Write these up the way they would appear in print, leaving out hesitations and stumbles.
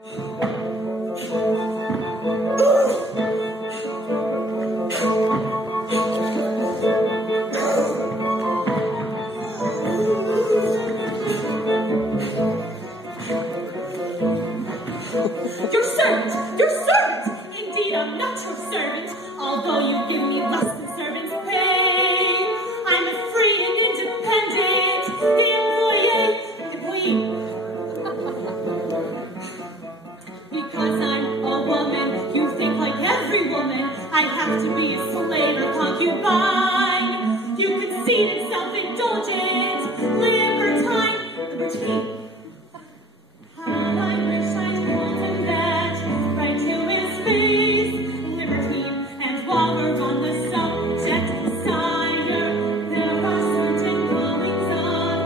Your servant! Your servant! Indeed, I'm not your servant, although you give me less than servant's pay. I'm a free and independent employee. Because I'm a woman, you think like every woman, I have to be a slave or concubine. You conceit and self-indulgent, libertine. How I wish I'd told him that, right to his face, libertine. And while we're on the subject, sire, there are certain goings on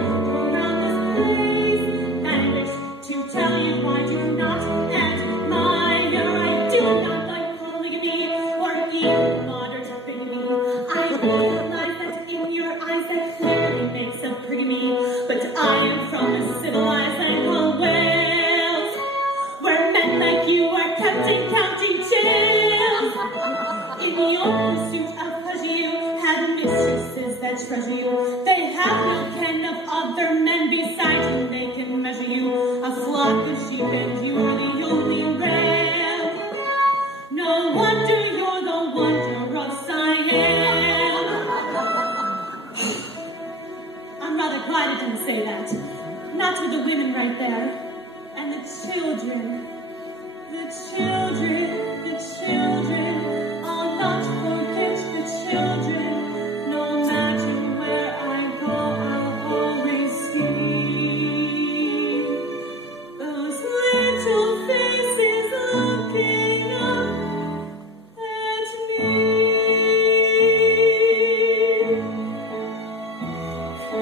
around this place that I wish to tell you I do not admire. I do not like polygamy or even moderate bigamy. I realize that in your eyes that clearly makes a prigamy, but I am from a civilized land called Wales, where men like you are kept in county jail. In your pursuit of pleasure, you have mistresses that treasure you. They have no ken of other men beside you. They can measure you a flock of sheep, and you are the only ram. No wonder you're the wonder of Siam. I'm rather glad I didn't say that. Not to the women right there. And the children. The children. The children. I'll not forget the children. No matter where I go, I'll always see those little faces looking up at me.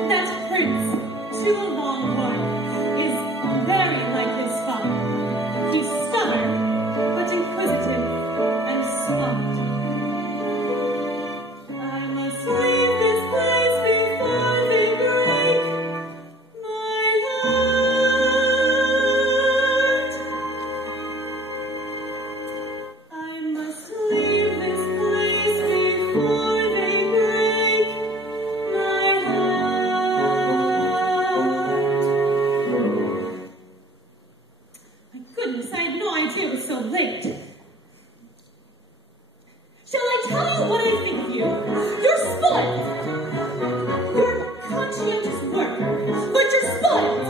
That prince, to a longhorn, is very like his father. He's stubborn, but inquisitive and smart. I must leave this place before they break my heart. I must leave this place before they break my heart. My goodness, I had no idea it was so late. Shall I tell you what I think of you? You're spoiled. You're a conscientious worker, but you're spoiled.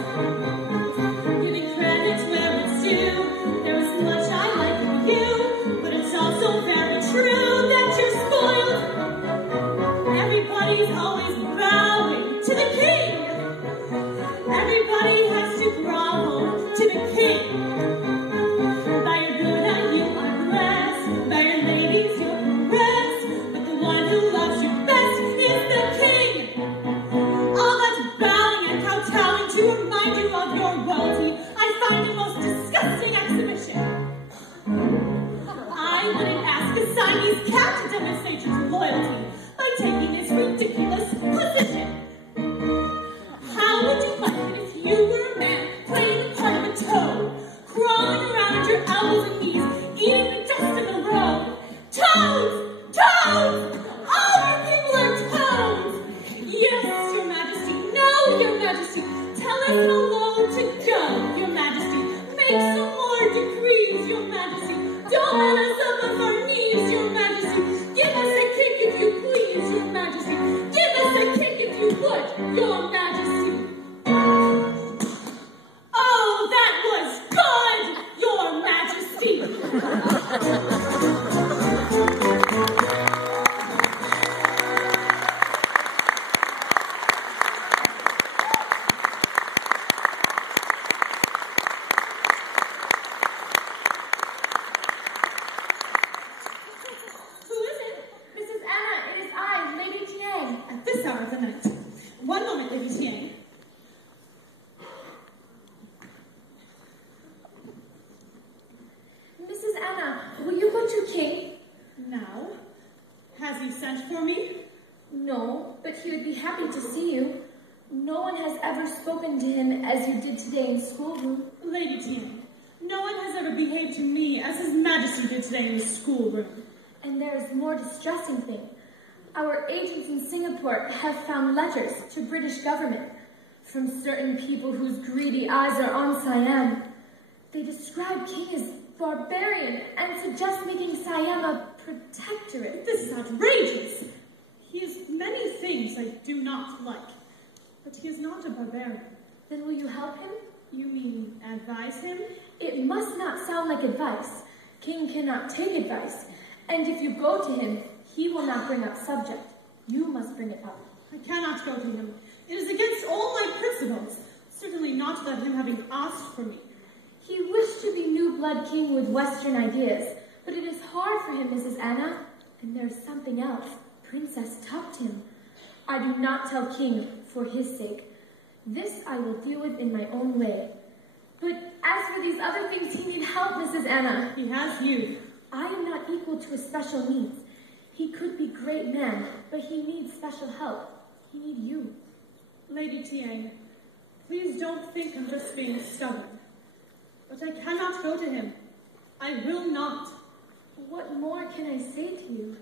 Giving credit where it's due, there is much I like of you, but it's also very true that you're spoiled. Everybody's always bowing to the king. Everybody has to grovel to the king. By your Buddha you undress, by your ladies you caress, but the one who loves you best is the king. All that bowing and kowtowing to remind you of your royalty, I find the most disgusting exhibition. I wouldn't ask a Siamese cat to demonstrate your loyalty by taking this ridiculous position. How would you like it if you were a man playing the part of a toad, crawling around your elbows and knees, eating the dust of the road? Toads! Toads! All your people are toads! Yes, your majesty. No, your majesty. Tell us how low to go, your majesty. Make some more decrees, your majesty. Don't let us up off our knees, your majesty. Give us a kick if you please, your majesty. Give us a kick if you would, your majesty. Oh, that was good, your majesty. Who is it? Mrs. Anna, it is I, Lady Tiang. At this hour of the night. One moment, Lady Tiang. Mrs. Anna, will you go to King? Now, has he sent for me? No, but he would be happy to see you. No one has ever spoken to him as you did today in schoolroom. Lady Tiang, no one has as His Majesty did today in his schoolroom. And there is more distressing thing. Our agents in Singapore have found letters to British government from certain people whose greedy eyes are on Siam. They describe King as barbarian and suggest making Siam a protectorate. This is outrageous. He is many things I do not like, but he is not a barbarian. Then will you help him? You mean advise him? It must not sound like advice. King cannot take advice. And if you go to him, he will not bring up subject. You must bring it up. I cannot go to him. It is against all my principles. Certainly not without him having asked for me. He wished to be new blood king with Western ideas, but it is hard for him, Mrs. Anna. And there's something else. Princess tucked him. I do not tell King for his sake. This I will deal with in my own way. But as for these other things, he need help, Mrs. Anna. He has you. I am not equal to his special needs. He could be great man, but he needs special help. He need you. Lady Tiang, please don't think I'm just being stubborn. But I cannot go to him. I will not. What more can I say to you?